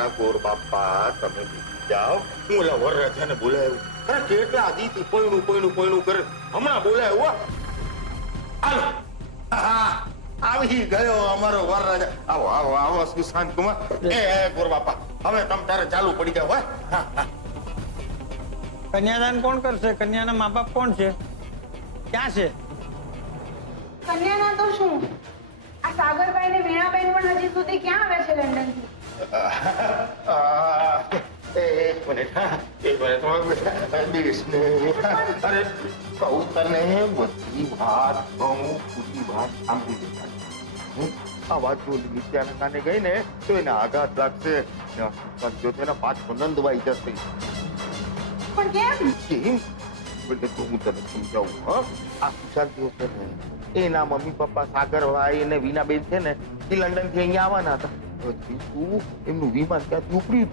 મારા ગોર બાપા તમે જાઓ, હું ઓલા વરરાજાને બોલાવ્યું. અરે કેટલા દીથી પોયણું કરે, હમણાં બોલાવ્યો. હાલો, આવી ગયો અમારો વરરાજા. આવો આવો આવો સુશાંત કુમાર. એ ગોર બાપા, હવે તમે તારે ચાલુ પડી જાવ. કન્યાદાન કોણ કરશે? કન્યાના મા બાપ કોણ છે? ક્યાં છે? કન્યાના તો શું, આ સાગરભાઈ ને વીણાબેન પણ હજી સુધી ક્યાં આવે છે લંડન થી? એક મિનિટ અરે કહું તને બધી વાત કહું, પૂરી વાત સાંભળી લેતા. આ વાત જો નિત્યાના કાને ગઈ ને તો એને આઘાત લાગશે. જો તેના પાછો નંદવાઈ જશે. પણ કેમ? કેમ એટલે તો હું તને સમજાવું. હા, આ સુશાંત છે ને, એના મમ્મી પપ્પા સાગરભાઈ અને વીણાબેન છે ને, એ લંડન થી અહીંયા આવવાના હતા. તું એમનું વિમાન ક્યાંથી ઉપડ્યું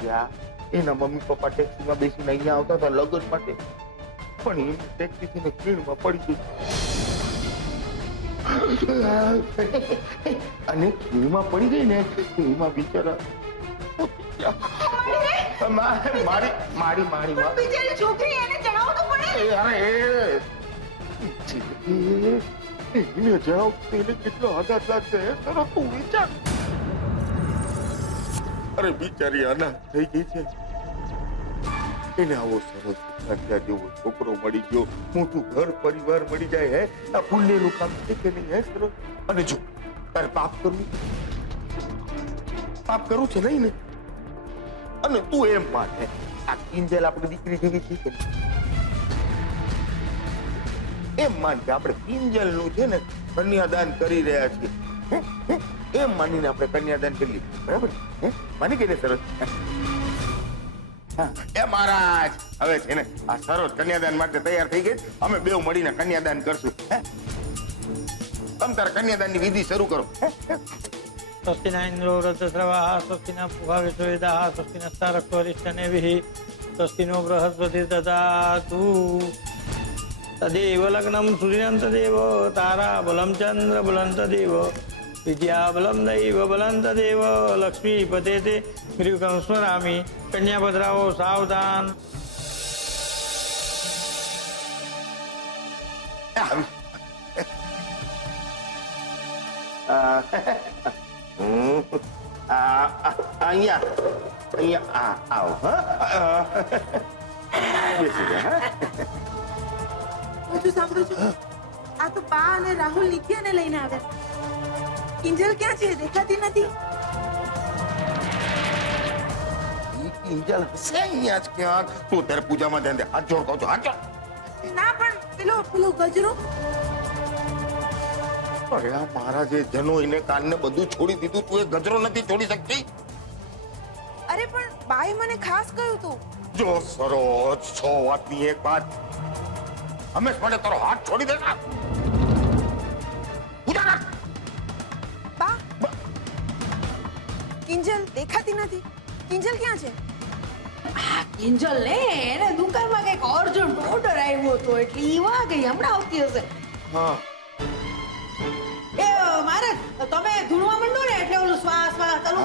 જ એના મમ્મી પપ્પા ટેક્સીમાં બેસીને અહીંયા આવતા હતા લગ્ન માટે, પણ એમની ટેક્સી થી ખીણમાં પડી ગઈ અને ખીણમાં પડી ગઈ ને એમાં બિચારા મારી બિચારી છોકરી, એને જણાવો તો પડે. અરે એને જણાવ, એને કેટલો આઘાત લાગશે તરત તું વિચાર. અરે બિચારી અનાથ થઈ ગઈ છે, એને આવો સરસ સંખ્યા જેવો છોકરો મળી ગયો, મોટું ઘર પરિવાર મળી જાય. હે, આ પુણ્યનું કામ છે કે નહીં? હે સરસ. અને જો તારે પાપ કરવું છે નહીં ને, અને તું એમ માને આ કિંજલ આપણી દીકરી જેવી છે કે એમ માન કે આપણે કિંજલ નું છે ને કન્યાદાન કરી રહ્યા છીએ, એમ માનીને આપણે કન્યાદાન કરી લીધું. બરાબર? માની કે સરસ. એ મહારાજ, હવે છે ને આ સરોજ કન્યાદાન માટે તૈયાર થઈ ગઈ. અમે બે મળીને કન્યાદાન કરશું. તમે તાર કન્યાદાન ની વિધિ શરૂ કરો. સ્વસ્તિના ઇન્દ્રો વૃદ્ધશ્રવાઃ, સ્વસ્તિના પૂષા વિશ્વવેદાઃ, સ્વસ્તિના તારકો અરિષ્ટનેમિઃ, સ્વસ્તિનો બૃહસ્પતિ દદાતુ. તદેવ લગ્નમ સૂર્યં તદેવ તારાબલમ ચંદ્રબલં તદેવ વિદ્યાબલમ દૈવ બલં તદેવ લક્ષ્મીપતે તે ગ્રીવકં સ્મરામિ. કન્યા ભદ્રાઓ સાવધાન. અહીંયા આવો. બેસી જા. બધું સાંભળો છો? આ તો પા અને રાહુલ નિત્યાને લઈને આવ્યા. કિંજલ ક્યાં છે? દેખાતી નથી. કિંજલ હશે અહીંયા જ ક્યાંક. તું તારે પૂજામાં ધ્યાન દે. હાથ જોડ કહું છું, હાથ જોડ. ના, પણ પેલો ગજરો. અરે આ મહારાજે જનોઈને કાનને બધું છોડી દીધું, તું એ ગજરો નથી છોડી શકતી? અરે પણ બાએ મને ખાસ કહ્યું તું. જો સરોજ, 6 વાતની એક વાત, હંમેશ માટે તારો હાથ છોડી દેતા. બા, કિંજલ દેખાતી નથી. કિંજલ ક્યાં છે? આ કિંજલ ને એને દુકાનમાં કઈક અર્જન્ટ ઓર્ડર આવ્યો હતો એટલે ઈવા ગઈ, હમણાં આવતી હશે. હા, એ મારે તમે ધૂણવા માંડો ને એટલે ઓલું શ્વાસ ચાલુ.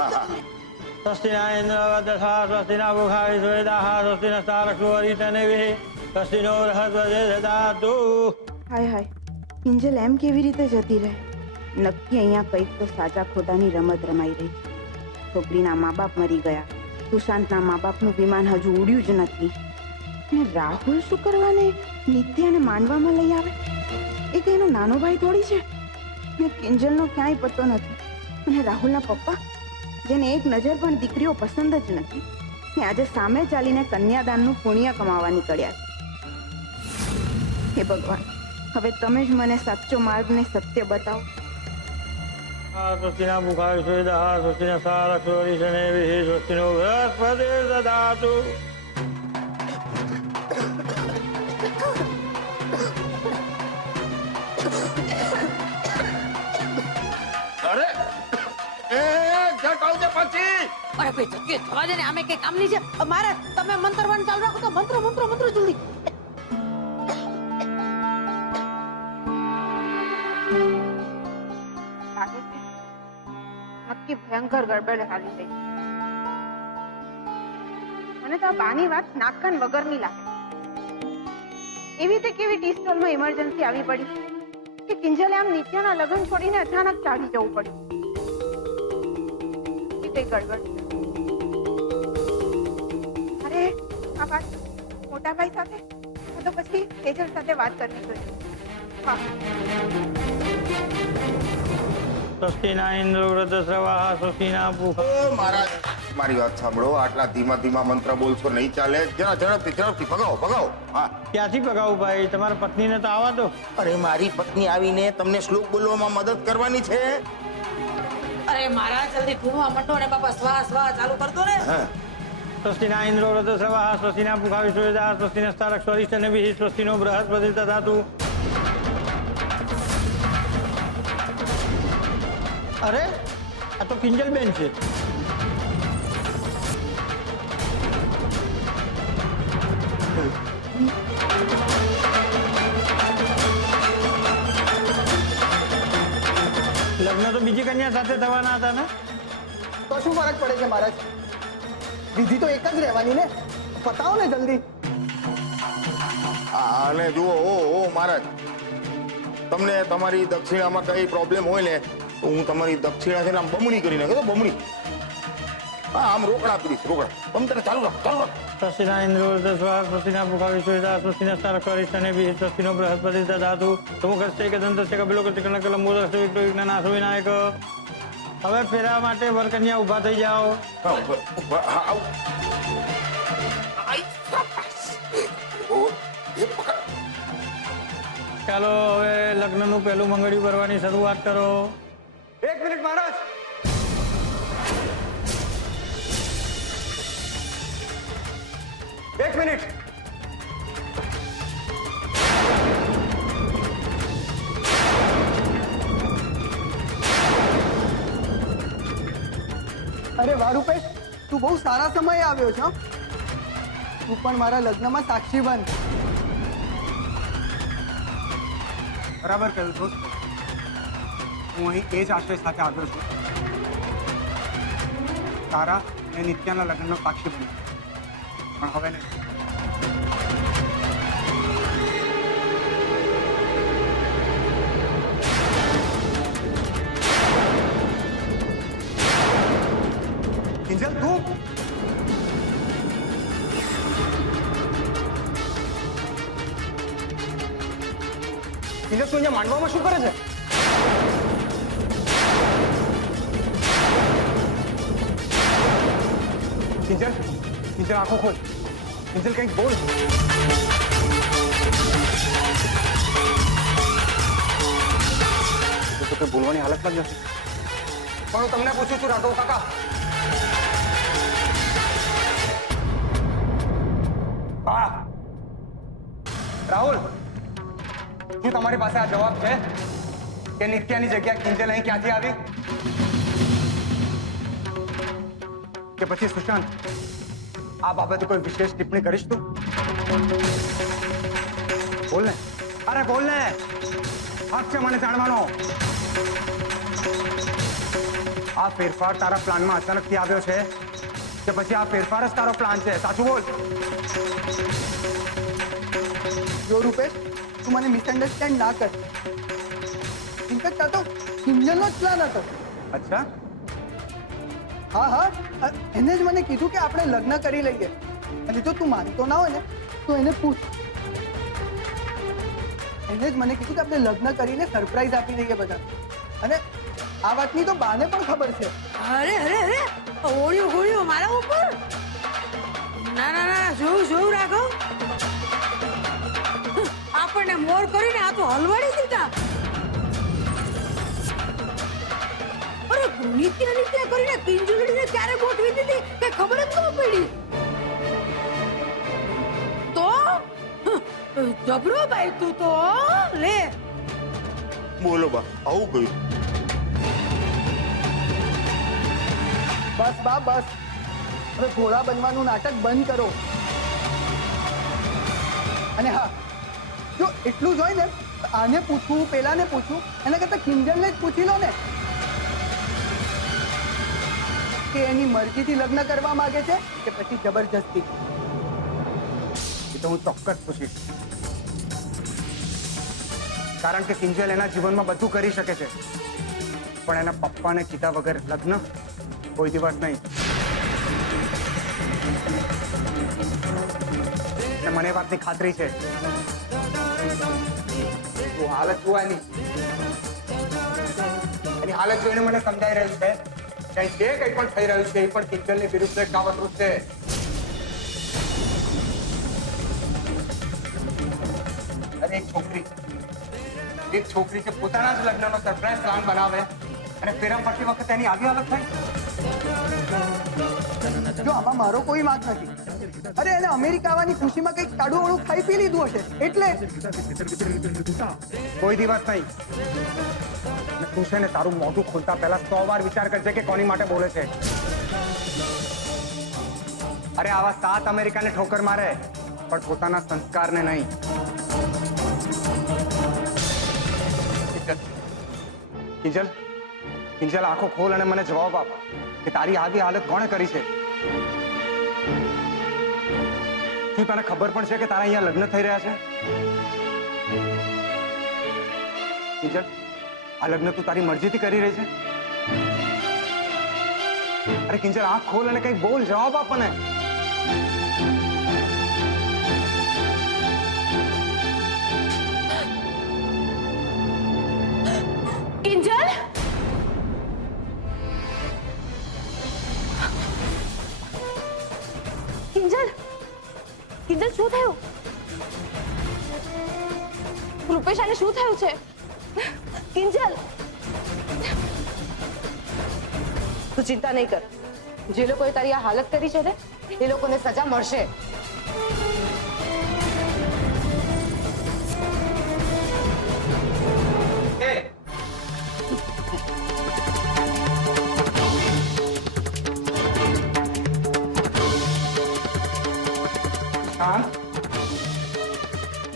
સ્વસ્તિના ઇન્દ્રો વૃદ્ધશ્રવાઃ, સ્વસ્તિના પૂષા વિશ્વવેદાઃ, સ્વસ્તિના તારકો અરિષ્ટનેમિઃ, સ્વસ્તિનો બૃહસ્પતિ દદાતુ. હાય હાય, કિંજલ એમ કેવી રીતે જતી રહે? નક્કી અહીંયા કંઈક તો સાચા ખોટાની રમત રમાઈ રહી છે. છોકરીના મા બાપ મરી ગયા, સુશાંતના મા બાપનું વિમાન હજુ ઉડ્યું જ નથી, ને રાહુલ શું કરવાને નિત્યાને માંડવામાં લઈ આવે? એ કે એનો નાનો ભાઈ થોડી છે. ને કિંજલનો ક્યાંય પત્તો નથી. અને રાહુલના પપ્પા, જેને એક નજર પણ દીકરીઓ પસંદ જ નથી, ને આજે સામે ચાલીને કન્યાદાનનું પુણ્ય કમાવા નીકળ્યા છે. હે ભગવાન, હવે તમે જ મને સાચો માર્ગ ને સત્ય બતાવો. સ્વસ્તિના પૂષા વિશ્વવેદાઃ, સ્વસ્તિના તારકો અરિષ્ટનેમિઃ, સ્વસ્તિનો બૃહસ્પતિ દદાતુ. અરે એ જટ આવજે પછી. અરે ભાઈ જગ્યા થવા દે ને, આમે કઈ કામ નહીં છે. મારે તમે મંત્રવાનું ચાલુ રાખો તો મંત્ર જલ્દી. લાગે છે નક્કી ભયંકર ગડબડ હાલી રહી છે. મને તો આ બાની વાત નાકકાન વગરની લાગે. એવી રીતે કેવી ટી સ્ટોલમાં ઇમરજન્સી આવી પડી કે કિંજલે આમ નિત્યાના લગ્ન છોડીને અચાનક ચાલી જવું પડ્યું. એ કઈ ગડબડ. અરે આ વાત મોટા ભાઈ સાથે તો પછી તેજલ સાથે વાત કરવી જોઈએ. હા. સ્વસ્તિના ઇન્દ્ર વૃદ્ધસ્રવાઃ સ્વસ્તિના પૂષા. મહારાજ મારી વાત સાંભળો. આટલા ધીમા ધીમા મંત્ર બોલશો નહીં ચાલે. જરા ઝડપથી ભગાવો ભગાવો. હા. ક્યાંથી પગાવું ભાઈ? તમારા પત્નીને તો આવવા દો. અરે મારી પત્ની આવીને તમને શ્લોક બોલવામાં મદદ કરવાની છે. અરે મહારાજ જલ્દી ભૂલવા મંડો ને બાપા સ્વા સ્વા ચાલુ કરતો ને. હા. સ્વસ્તિના ઇન્દ્ર વૃદ્ધસ્રવાઃ સ્વસ્તિના પૂષા વિશ્વવેદાઃ સ્વસ્તિનસ્તારક સ્વરિષ્ઠનેમિઃ સ્વસ્તિનો બૃહસ્પતિર્દધાતુ. અરે આ તો કિંજલબેન છે. લગ્ન તો બીજી કન્યા સાથે થવાના હતા ને? તો શું ફરક પડે છે મહારાજ? વિધિ તો એક જ રહેવાની ને. પતાવો ને જલ્દી. અને જુઓ ઓ મહારાજ, તમને તમારી દક્ષિણામાં કઈ પ્રોબ્લેમ હોય ને તો હું તમારી દક્ષિણા છે ને આમ બમણી કરી નાખો. બમણી. હા, આમ રોકડા આપીશ. રોકડા તમે તને ચાલુ રાખ, ચાલુ રાખ. સ્વસ્તિના ઇન્દ્ર વૃદ્ધસ્રવાઃ સ્વસ્તિના પૂષા વિશ્વવેદાઃ સ્વસ્તિનસ્તારક સ્વરિષ્ઠનેમિઃ સ્વસ્તિનો બૃહસ્પતિર્દધાતુ. સમુખસ્તે કદંતસ્ય કપિલોકસ્ય કર્ણકલંબોદરસ્ય વિઘ્નનાશો વિનાયક. હવે ફેરા માટે વરકન્યા ઊભા થઈ જાઓ. હા, આવ. આઈ, શાબાશ. ઓ, એ પકડ. ચાલો હવે લગ્નનું પહેલું મંગળિયું ભરવાની શરૂઆત કરો. 1 મિનિટ મહારાજ. એક મિનિટ. અરે વાહ રૂપેશ, તું બહુ સારા સમયે આવ્યો છે. તું પણ મારા લગ્નમાં સાક્ષી બન. બરાબર કહ્યું દોસ્ત. હું અહીં એ જ આશય સાથે આવ્યો છું. તારા અને નિત્યાના લગ્નનો સાક્ષી બન્યો. પણ હવે નહીં. કિંજલ, તું કિંજલ, તું અહીંયા માંડવામાં શું કરે છે? કિંજલ, કિંજલ આંખો ખોલ. કિંજલ કંઈક બોલ. તો કોઈ બોલવાની હાલતમાં જ નથી. પણ હું તમને પૂછું છું રાઘવ કાકા, હા રાહુલ, શું તમારી પાસે આ જવાબ છે કે નિત્યાની જગ્યા કિંજલ અહીં ક્યાંથી આવી? કે પછી સુશાંત, આ બાબતે કોઈ વિશેષ ટિપ્પણી કરીશ તું? બોલ ને. અરે બોલ ને. હક છે મને જાણવાનો. આ ફેરફાર તારા પ્લાનમાં અચાનકથી આવ્યો છે કે પછી આ ફેરફાર જ તારો પ્લાન છે? સાચું બોલ. જો રૂપેશ, તું મને મિસઅન્ડરસ્ટેન્ડ ના કર. ઇનફેક્ટ આ તો કિંજલનો જ પ્લાન હતો. અચ્છા, હા હા, એને જ મને કીધું કે આપણે લગ્ન કરી લઈએ. અને જો તું માનતો ના હોય ને તો એને પૂછ. એને જ મને કીધું કે આપણે લગ્ન કરીને સરપ્રાઈઝ આપી દઈએ બધા. અને આ વાતની તો બાને પણ ખબર છે. અરે અરે અરે ઓળ્યો ગોળ્યો મારા ઉપર. ના ના ના, જોયું રાઘવ. આપણને મોર કરીને આ તો હલવાડી દીધા. અરે નિત્યા કરીને કિંજલડીને ક્યારે ગોઠવી દીધી કે ખબર જ ન પડી. તો જબરો ભાઈ તું તો. લે બોલો બા, આવું કહ્યું. બસ બા બસ, હવે ઘોડા બનવાનું નાટક બંધ કરો. અને હા, જો એટલું જ હોય ને, આને પૂછવું પેલાને પૂછવું એના કરતા કિંજલને જ પૂછી લો ને. કે એની મરજીથી લગ્ન કરવા માંગે છે કે પછી જબરજસ્તી? એ તો હું ચોક્કસ પૂછીશ, કારણ કે કિંજલ એના જીવનમાં બધું કરી શકે છે, પણ એના પપ્પાને કીધા વગર લગ્ન કોઈ દિવસ નહીં. અને મને એ વાતની ખાતરી છે, તું હાલત જોવાની, એની હાલત જોઈને મને સમજાઈ રહ્યું છે કે અહીં જે કંઈ પણ થઈ રહ્યું છે એ પણ કિંજલની વિરુદ્ધ એક કાવતરું છે. અરે એક છોકરી કે પોતાના જ લગ્નનો સરપ્રાઈઝ પ્લાન બનાવે અને ફેરમ પડતી વખતે એની આવી હાલત થાય. જો આમાં મારો કોઈ વાંક નથી. અરે એને અમેરિકા આવવાની ખુશીમાં કંઈક કાડું વાળું ખાઈ પી લીધું હશે એટલે. કોઈ દિવસ નહીં. અને તું છે ને તારું મોઢું ખોલતા પહેલા 100 વાર વિચાર કરજે કે કોની માટે બોલે છે. અરે આવા 7 અમેરિકાને ઠોકર મારે પણ પોતાના સંસ્કારને નહીં. કિંજલ આંખો ખોલ અને મને જવાબ આપ કે તારી આવી હાલત કોણે કરી છે? શું તને ખબર પણ છે કે તારા અહીંયા લગ્ન થઈ રહ્યા છે? કિંજલ, આ લગ્ન તું તારી મરજીથી કરી રહી છે? અરે કિંજલ, આંખ ખોલ અને કંઈક બોલ, જવાબ આપ મને. કિંજલ, કિંજલ, કિંજલ શું થયું? રૂપેશાને શું થયું છે? કિંજલ, તું ચિંતા નહીં કર. જે લોકોએ તારી આ હાલત કરી છે ને એ લોકોને સજા મળશે.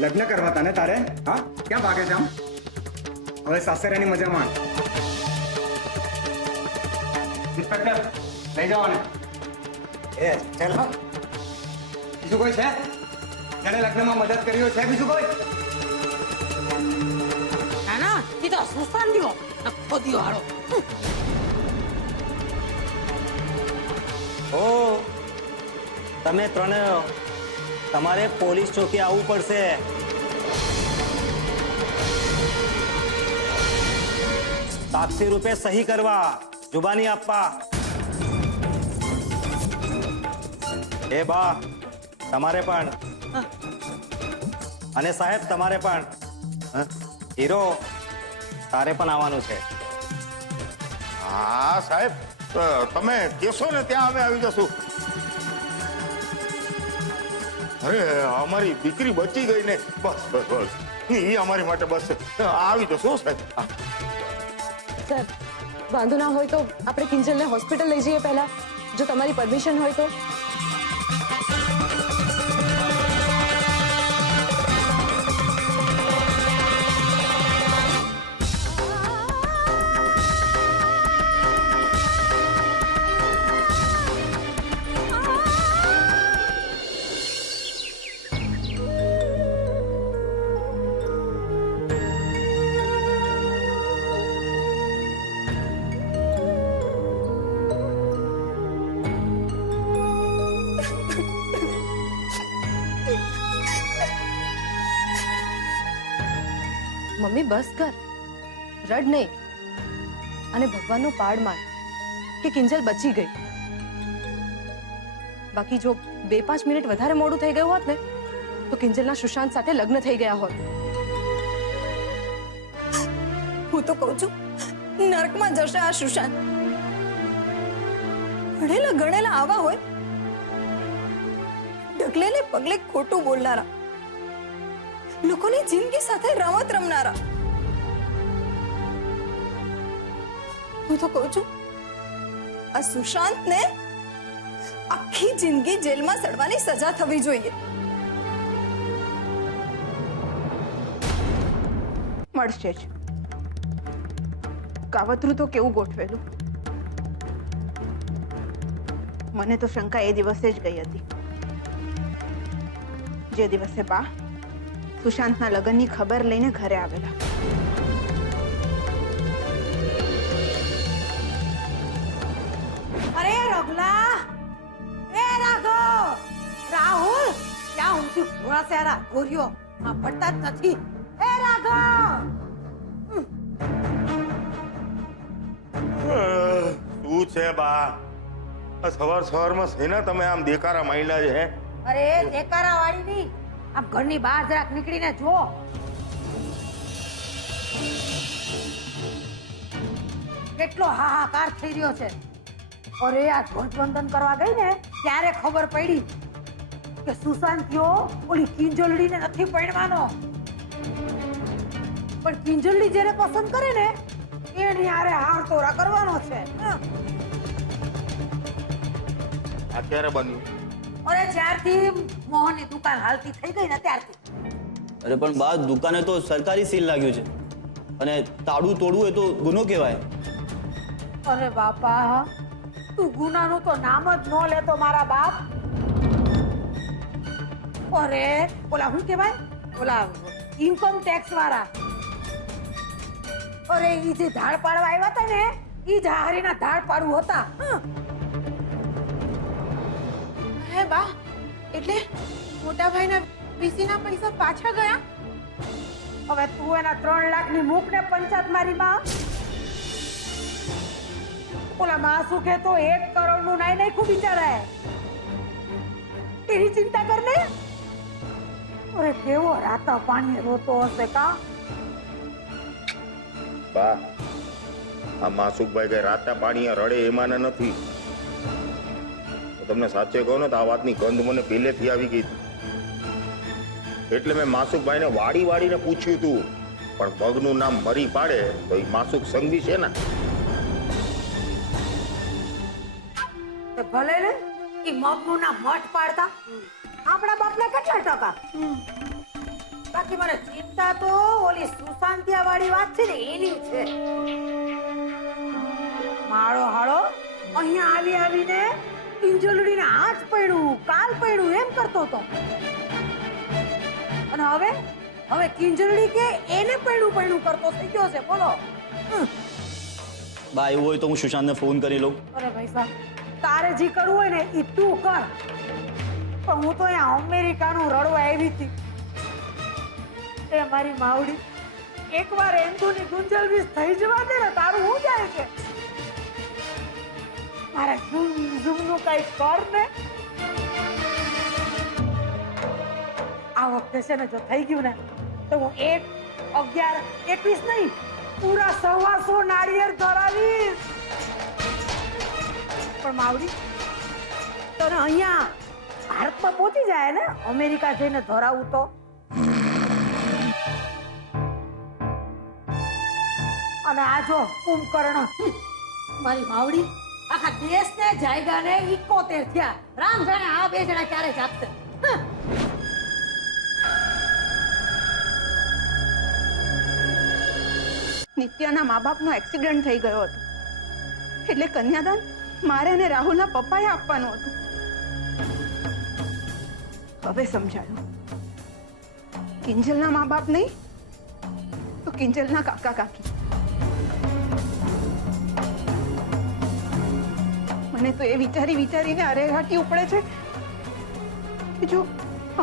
લગ્ન કરવા તને તારે? હા, ક્યાં ભાગે છે આમ? હવે સાસરિયાની મજા માણ. ઇન્સ્પેક્ટર, લઈ જાઓ ને. ચાલ. બીજું કોઈ છે જેને લગ્નમાં મદદ કરી હોય? છે બીજું કોઈ? ના એ તો સુસ્તાન દિયો નખો દિયો હારો. ઓ તમે ત્રણે તમારે પોલીસ ચોકી આવવું પડશે. સાક્ષી રૂપે સહી કરવા, જુબાની આપવા. એ બા તમારે પણ, અને સાહેબ તમારે પણ. હીરો તારે પણ આવવાનું છે. હા સાહેબ, તમે કહેશો ને ત્યાં અમે આવી જશું. અરે અમારી દીકરી બચી ગઈ ને, બસ બસ બસ, એ અમારી માટે બસ આવી જશો સાહેબ. સર, વાંધો ના હોય તો આપણે કિંજલને હોસ્પિટલ લઈ જઈએ પહેલા, જો તમારી પરમિશન હોય તો. મમ્મી બસ કર, રડ નહીં, અને ભગવાનનો પાડ માન કે કિંજલ બચી ગઈ. બાકી જો 2-5 મિનિટ વધારે મોડું થઈ ગયું હોત ને તો કિંજલના સુશાંત સાથે લગ્ન થઈ ગયા હોત. હું તો કહું છું નરકમાં જશે આ સુશાંત. ભણેલા ગણેલા આવા હોય, ડગલે ને પગલે ખોટું બોલનારા, લોકોની જિંદગી સાથે રમત રમનારા. હું તો કહું છું આ સુશાંતને આખી જિંદગી જેલમાં સડવાની સજા થવી જોઈએ. મળશે જ. કાવતરું તો કેવું ગોઠવેલું. મને તો શંકા એ દિવસે જ ગઈ હતી, જે દિવસે બા સુશાંતના લગ્નની ખબર લઈને ઘરે આવેલા. અરે રઘલા, એ રાઘવ, રાહુલ, ક્યાં ઊંચી ઘોડા સેરા ગોરિયો આ પડતા જ નથી. એ રાઘવ, શું છે બા? આ સવારમાં સેના તમે આમ દેકારા માંડ્યા છે? અરે દેકારા વાળી ની, આમ ઘરની બહાર જરાક નીકળીને જો. કેટલો હાહાકાર થઈ રહ્યો છે. અરે આ ધ્વજવંદન કરવા ગઈ ને ત્યારે ખબર પડી કે સુશાંતિયો ઓલી કિંજલડીને નથી પરણવાનો, પણ કિંજલડી જેને પસંદ કરે ને એની હારે હાર તોરા કરવાનો છે. આ ક્યારે બન્યું? અરે જ્યારથી મોહનની દુકાન હાલતી થઈ ગઈ ને ત્યારથી. અરે પણ બા, દુકાને તો સરકારી સીલ લાગ્યું છે અને તાળું તોડવું એ તો ગુનો કહેવાય. અરે બાપા, તું ગુનાનું તો નામ જ ન લેતો મારા બાપ. અરે ઓલા શું કહેવાય, ઓલા ઇન્કમ ટેક્સ વાળા, અરે ઈ જે ધાડ પાડવા આવ્યા હતા ને ઈ જ હારીના ધાડ પાડવું હતા. હે બા, એટલે મોટા ભાઈના વીસીના પૈસા પાછા ગયા? હવે તું એના 3 લાખની મૂકને પંચાયત મારી માં. ઓલા માસુકે તો 1 કરોડનું નાઈ નાખ્યું બિચારાએ. એની ચિંતા કર ને. અરે કેવો રાતા પાણી રોતો હશે કા. બા, આ માસુકભાઈ કઈ રાતા પાણીએ રડે એમાં નથી. તમને સાચે કહો ને તો આ વાતની ગંધ મને પહેલેથી આવી ગઈ હતી. એટલે મેં માસુકભાઈને વાડીને પૂછ્યું હતું, પણ પગનું નામ મરી પાડે તો એ માસુક સંગી છે ને. ભલે ને ઈ મગનું નામ મઠ પાડતા, આપણા બાપને કેટલા ટકા. બાકી મને ચિંતા તો ઓલી સુશાંતિયા વાળી વાત છે ને એની છે. માળો હાળો અહીંયા આવીને કિંજલડીને આજ પડ્યું કાલ પડ્યું એમ કરતો હતો, અને હવે કિંજલડી કે એને પડ્યું કરતો થઈ ગયો છે. બોલો બા, એવું હોય તો હું સુશાંતને ફોન કરી લઉં. અરે ભાઈ સાહેબ, તારે જે કરવું હોય ને એ તું કર, પણ હું તો અહીંયા અમેરિકાનું રડવા આવી હતી. એ મારી માવડી, એકવાર એન્થોની ગુંજલવીસ થઈ જવા દે ને તારું હું જાય છે. મારે ઝૂમનું કઈ કર ને. આ વખતે છે ને જો થઈ ગયું ને તો હું 1, 11, 21 નહીં, પૂરા 125 નાળિયેર ધરાવીશ. પણ માવડી, તને અહીંયા ભારતમાં પહોંચી જાય ને અમેરિકા જઈને ધરાવું તો. અને આ જો કુંભકર્ણ, મારી માવડી આખા દેશને જાયગાને 71 થયા. રામ જાણે આ 2 જણા ક્યારે જાગશે. નિત્યાના મા બાપનો એક્સિડન્ટ થઈ ગયો હતો, એટલે કન્યાદાન મારે અને રાહુલના પપ્પાએ આપવાનું હતું. હવે સમજાયું, કિંજલના મા બાપ નહીં તો કિંજલના કાકા કાકી. મને તો એ વિચારીને અરેરાટી ઉપડે છે કે જો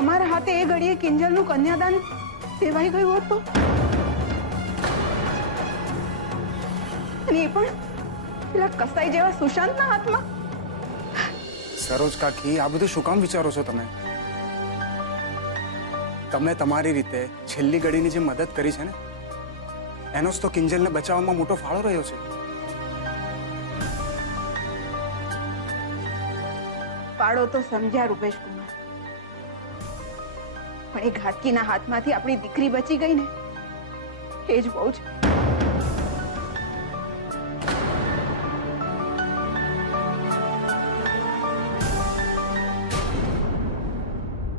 અમારા હાથે એ ઘડીએ કિંજલનું કન્યાદાન દેવાઈ ગયું હોત તો. અને એ પણ પેલા કસાઈ જેવા સુશાંતના હાથમાં. સરોજ કાકી, આ બધું શું કામ વિચારો છો તમે? તમે તમારી રીતે છેલ્લી ઘડીની જે મદદ કરી છે ને એનો જ તો કિંજલને બચાવવામાં મોટો ફાળો રહ્યો છે. ફાળો તો સમજ્યા રૂપેશ કુમાર, પણ એ ઘાતકીના હાથમાંથી આપણી દીકરી બચી ગઈ ને એ જ બહુ છે.